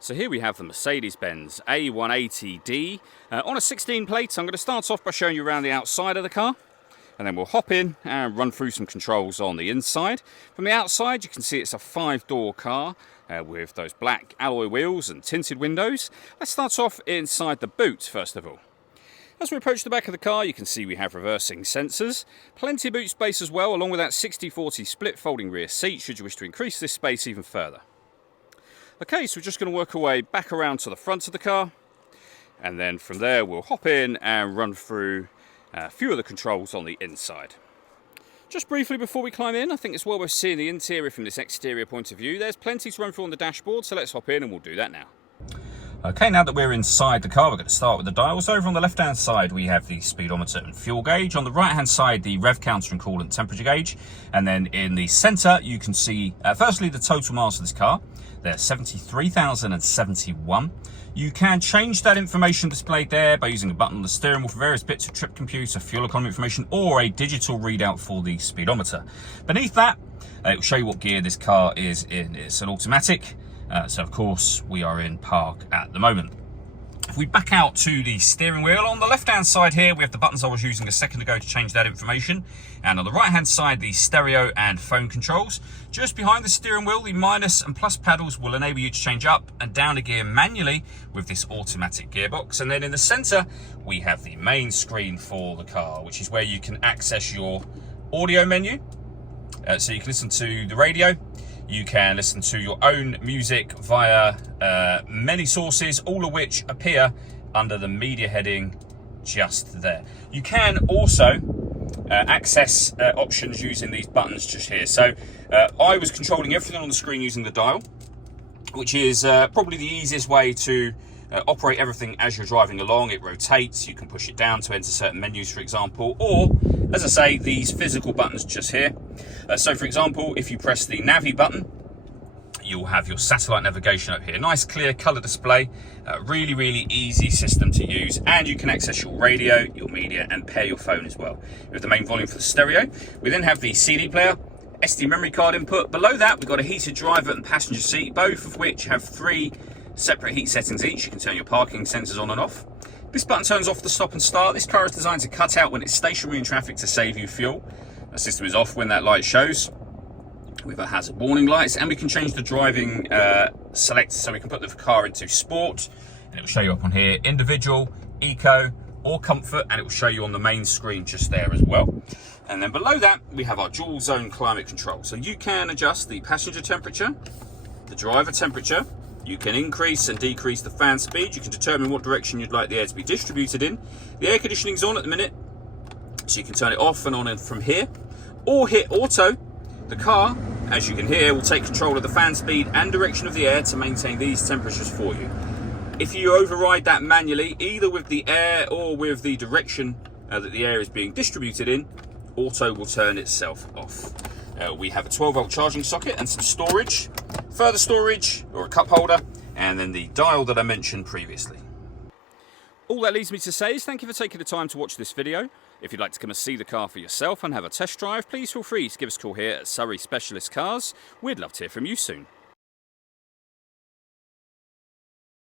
So here we have the Mercedes-Benz A180d on a 16 plate. I'm going to start off by showing you around the outside of the car, and then we'll hop in and run through some controls on the inside. From the outside you can see it's a 5-door car with those black alloy wheels and tinted windows. Let's start off inside the boot first of all. As we approach the back of the car, you can see we have reversing sensors, plenty of boot space as well, along with that 60/40 split folding rear seat should you wish to increase this space even further. Okay, so we're just going to work our way back around to the front of the car, and then from there we'll hop in and run through a few of the controls on the inside. Just briefly before we climb in, I think it's well worth seeing the interior from this exterior point of view. There's plenty to run through on the dashboard, so let's hop in and we'll do that now. Okay, now that we're inside the car, we're going to start with the dials. Over on the left-hand side, we have the speedometer and fuel gauge. On the right-hand side, the rev counter and coolant temperature gauge. And then in the centre, you can see, firstly, the total miles of this car. There's 73,071. You can change that information displayed there by using a button on the steering wheel for various bits of trip computer, fuel economy information, or a digital readout for the speedometer. Beneath that, it will show you what gear this car is in. It's an automatic. So of course we are in park at the moment. If we back out to the steering wheel, on the left hand side here we have the buttons I was using a second ago to change that information, and on the right hand side the stereo and phone controls. Just behind the steering wheel, the minus and plus pedals will enable you to change up and down a gear manually with this automatic gearbox. And then in the center we have the main screen for the car, which is where you can access your audio menu. So you can listen to the radio. You can listen to your own music via many sources, all of which appear under the media heading just there. You can also access options using these buttons just here. So I was controlling everything on the screen using the dial, which is probably the easiest way to operate everything as you're driving along. It rotates, you can push it down to enter certain menus, for example, or, as I say, these physical buttons just here. So, for example, if you press the Navi button, you'll have your satellite navigation up here. Nice, clear colour display. Really, really easy system to use. And you can access your radio, your media, and pair your phone as well. We have the main volume for the stereo. We then have the CD player, SD memory card input. Below that, we've got a heated driver and passenger seat, both of which have 3 separate heat settings each. You can turn your parking sensors on and off. This button turns off the stop and start. This car is designed to cut out when it's stationary in traffic to save you fuel. The system is off when that light shows. With our hazard warning lights, and we can change the driving select, so we can put the car into sport, and it will show you up on here, individual, eco, or comfort, and it will show you on the main screen just there as well. And then below that, we have our dual zone climate control. So you can adjust the passenger temperature, the driver temperature. You can increase and decrease the fan speed. You can determine what direction you'd like the air to be distributed in. The air conditioning's on at the minute, so you can turn it off and on from here, or hit auto. The car, as you can hear, will take control of the fan speed and direction of the air to maintain these temperatures for you. If you override that manually, either with the air or with the direction that the air is being distributed in, auto will turn itself off. We have a 12-volt charging socket and some storage, further storage or a cup holder, and then the dial that I mentioned previously. All that leaves me to say is thank you for taking the time to watch this video. If you'd like to come and see the car for yourself and have a test drive, please feel free to give us a call here at Surrey Specialist Cars. We'd love to hear from you soon.